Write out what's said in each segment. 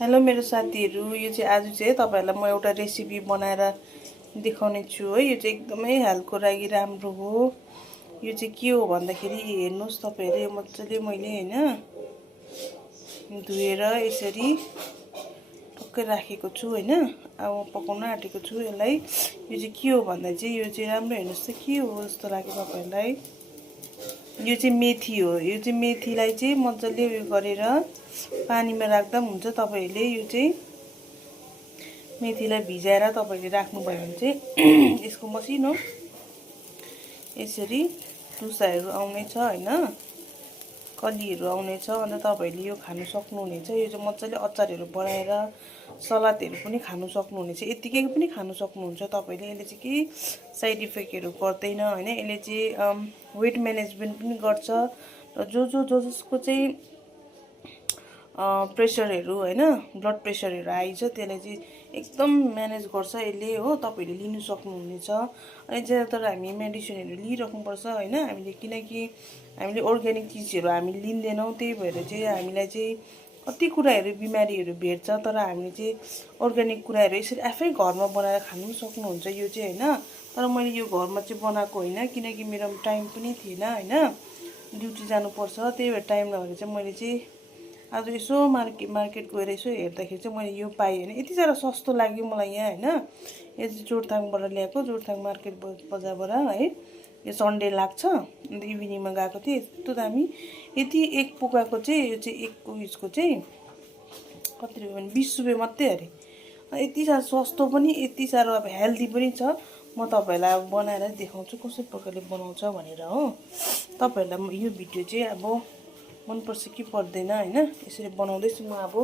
Hello मेरो साथीहरु, यो चाहिँ आज चाहिँ तपाईहरुलाई म एउटा रेसिपी बनाएर देखाउने छु है। यो चाहिँ एकदमै हेल्थको लागि राम्रो हो। यो चाहिँ के हो भन्दाखेरि हेर्नुस् तपाईहरुले मज्जाले मैले हैन धुएर यसरी टक्कै राखेको छु हैन। अब पकाउन आँटेको छु यसलाई। यो चाहिँ के हो भन्दा चाहिँ यो चाहिँ राम्रो हेर्नुस् त के हो जस्तो लाग्यो तपाईहरुलाई। यो चाहिँ मेथी हो। यो चाहिँ मेथीलाई चाहिँ मज्जाले उयो गरेर पानीमा राख्दा पनि हुन्छ। तपाईहरुले यो चाहिँ मेथीलाई भिजाएर तपाईहरुले राख्नुभयो भने चाहिँ यसको मसिनो यसरी टुसाहरू आउनेछ हैन, कलीहरू आउनेछ। अनि तपाईहरुले यो खानु सक्नुहुनेछ। यो चाहिँ मज्जाले अचारहरू बनाएर सलादहरू पनि खानु सक्नुहुनेछ। यतिकै पनि खानु सक्नुहुन्छ तपाईहरुले। यसले चाहिँ के साइड इफेक्टहरू गर्दैन हैन। यसले चाहिँ वेट म्यानेजमेन्ट पनि गर्छ। र जसको चाहिँ प्रेसरहरू हैन, ब्लड प्रेसरहरू हाई छ त्यसलाई चाहिँ एकदम म्यानेज गर्छ यसले हो। तपाईहरुले लिनु सक्नुहुनेछ। अनि ज्यादातर हामी मेडिसिनहरू लिइराख्नुपर्छ हैन हामीले, किनकि हामीले अर्ग्यानिक चीजहरू हामी लिँदैनौं। त्यही भएर चाहिँ हामीलाई चाहिँ कति कुराहरू बिमारीहरू भेट्छ। तर हामीले चाहिँ अर्ग्यानिक कुराहरू यसरी आफै घरमा बनाएर खानु सक्नुहुन्छ यो चाहिँ हैन। तर मैले यो घरमा चाहिँ बनाएको हैन, किनकि मेरो टाइम पनि थिएन हैन, ड्युटी जानुपर्छ। त्यही भएर टाइम नभएर चाहिँ मैले चाहिँ आज यसो मार्केट गएर यसो हेर्दाखेरि चाहिँ मैले यो पाएँ हैन। यति साह्रो सस्तो लाग्यो मलाई यहाँ हैन। यो चाहिँ जोरथाङबाट ल्याएको, जोरथाङ मार्केट बजारबाट है। यो सन्डे लाग्छ, अन्त इभिनिङमा गएको थिएँ। यस्तो दामी यति एक पोकाको चाहिँ यो चाहिँ एक उयसको चाहिँ कति रुपियाँ भने 20 रुपियाँ मात्रै अरे। यति साह्रो सस्तो पनि, यति साह्रो अब हेल्दी पनि छ। म तपाईहरुलाई अब बनाएर देखाउँछु कस्तो प्रकारले बनाउँछ भनेर हो। तपाईहरुलाई यो भिडियो चाहिँ अब मन पर्छ कि पर्दैन हैन, यसरी बनाउँदैछु म अब।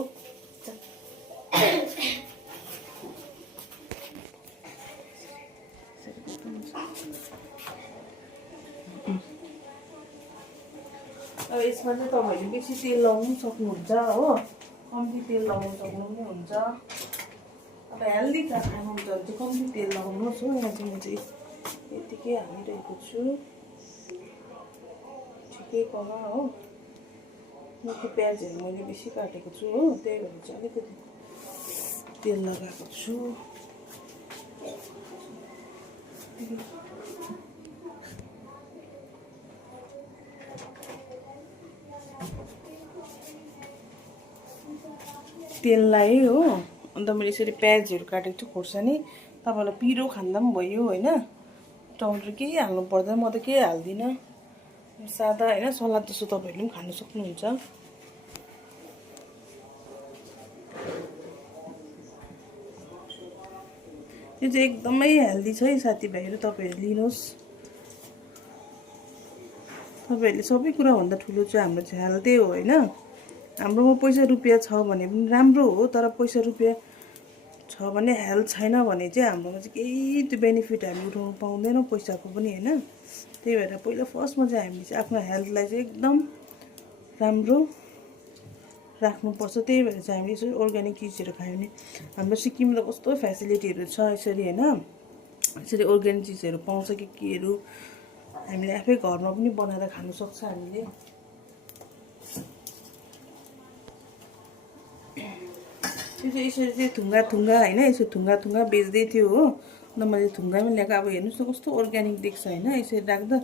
अब यसमा चाहिँ तपाईहरुले बेसी तेल लाउनु सक्नुहुन्छ हो, कम्ती तेल लाउनु सक्नु पनि हुन्छ। अब हेल्दी खानुहुन्छ भने चाहिँ कम्ती तेल लगाउनुहोस् हो। यहाँ चाहिँ म चाहिँ यतिकै हालिरहेको छु ठिकैकोमा हो। मुखी प्याजहरू मैले बेसी काटेको छु हो, त्यही भएर चाहिँ अलिकति तेल लगाएको छु। तेल लगाएँ हो। अन्त मैले यसरी प्याजहरू काटेको छु खोर्सानी। तपाईहरुलाई पिरो खाँदा पनि भयो हैन, टमाटर केही हाल्नु पर्दैन। म त केही हाल्दिनँ, सादा हैन, सलाद जस्तो तपाईहरुले पनि खान सक्नुहुन्छ। यो चाहिँ एकदमै हेल्दी छ है साथीभाइहरु, तपाईहरु लिनुहोस्। तपाईहरुले सबै कुरा भन्दा ठुलो चाहिँ हाम्रो चाहिँ हेल्थै हो हैन। हाम्रोमा पैसा रुपियाँ छ भने पनि राम्रो हो, तर पैसा रुपियाँ छ भने हेल्थ छैन भने चाहिँ हाम्रोमा चाहिँ केही त्यो बेनिफिट हामी उठाउन पाउँदैनौँ पैसाको पनि हैन। त्यही भएर पहिला फर्स्टमा चाहिँ हामीले चाहिँ आफ्नो हेल्थलाई चाहिँ एकदम राम्रो राख्नुपर्छ। त्यही भएर चाहिँ हामीले यसरी अर्ग्यानिक चिजहरू खायो भने हाम्रो सिक्किममा कस्तो फ्यासिलिटीहरू छ यसरी हैन। यसरी अर्ग्यानिक चिजहरू पाउँछ कि केहरू हामीले आफै घरमा पनि बनाएर खान सक्छ हामीले। यो चाहिँ यसरी चाहिँ थुङ्गा हैन, यसो थुङ्गा बेच्दै थियो हो। अन्त मैले थुङ्गामै ल्याएको। अब हेर्नुस् त कस्तो अर्ग्यानिक देख्छ हैन, यसरी राख्दा।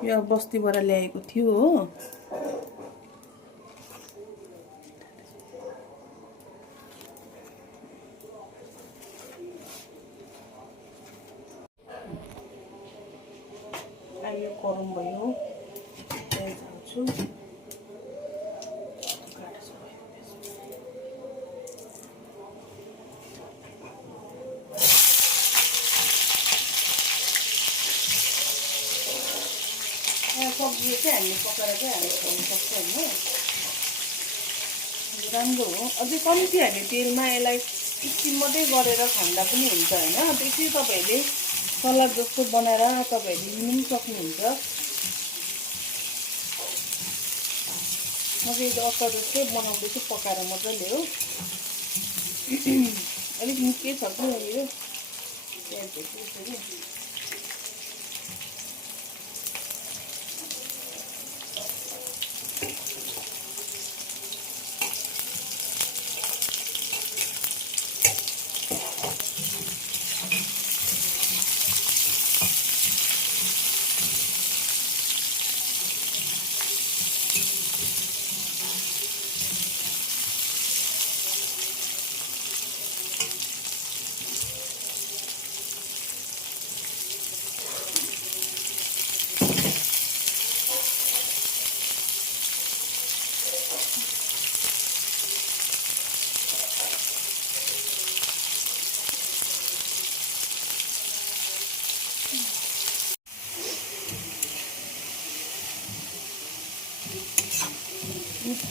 यो बस्तीबाट ल्याएको थियो हो। यो गरम भयो, प्याज हाल्छु। सब्जी चाहिँ हामीले पकाएर चाहिँ हामी खानु सक्छ हैन, राम्रो हो। अझै कम्ती हामी तेलमा यसलाई स्टिम मात्रै गरेर खाँदा पनि हुन्छ हैन। त्यसै तपाईहरुले सलाद जस्तो बनाएर तपाईहरुले लिनु पनि सक्नुहुन्छ। म चाहिँ अचार जस्तै बनाउँदैछु पकाएर मजाले हो। अलिक निकै छ कि यो प्याजहरू।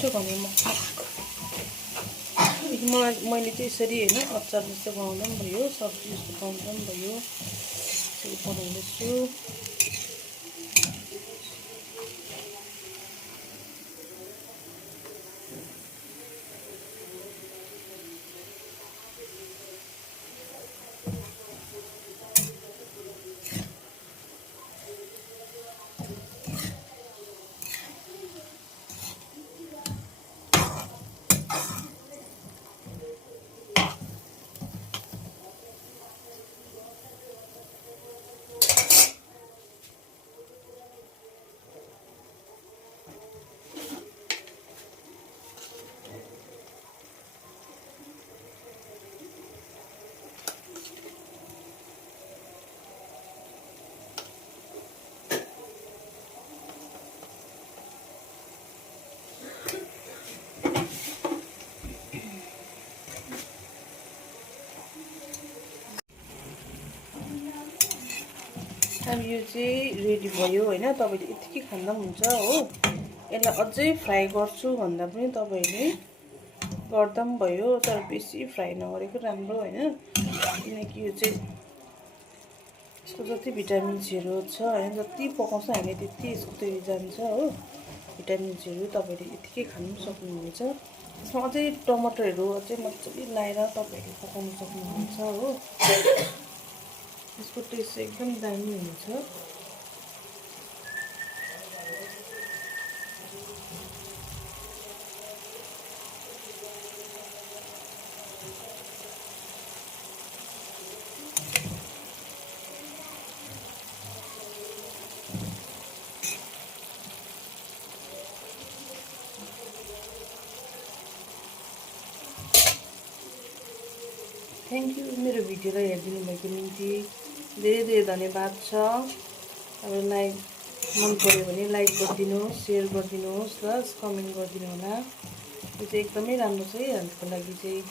मिठो भने मैले चाहिँ यसरी होइन अचार जस्तो बनाउँदा पनि भयो, सब्जी जस्तो बनाउँदा पनि भयो, यसरी बनाउँदैछु। अब यो चाहिँ रेडी भयो होइन। तपाईँले यतिकै खाँदा पनि हुन्छ हो। यसलाई अझै फ्राई गर्छु भन्दा पनि तपाईँले गर्दा पनि भयो, तर बेसी फ्राई नगरेको राम्रो होइन, किनकि यो चाहिँ यसको जति भिटामिन्सहरू छ होइन, जति पकाउँछ हामीले त्यति यसको त्यो जान्छ हो भिटामिन्सहरू। तपाईँले यतिकै खानु पनि सक्नुहुनेछ। यसमा अझै टमाटरहरू अझै मजाले लाएर तपाईँहरूले पकाउनु सक्नुहुन्छ हो। यसको टेस्ट चाहिँ एकदम दामी हुन्छ। थ्याङ्क यू मेरो भिडियोलाई हेरिदिनु भएको निम्ति धेरै धेरै धन्यवाद छ। तपाईँलाई मन पर्यो भने लाइक गरिदिनुहोस्, सेयर गरिदिनुहोस् र कमेन्ट गरिदिनु होला। यो चाहिँ एकदमै राम्रो छ है हेल्थको लागि चाहिँ।